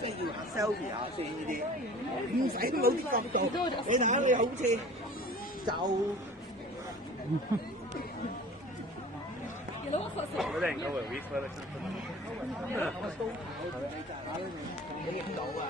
即係要行 selfie 下先呢啲，唔使冇啲角度。你睇下你好似就。Pueden go with this weather. 你影到啊！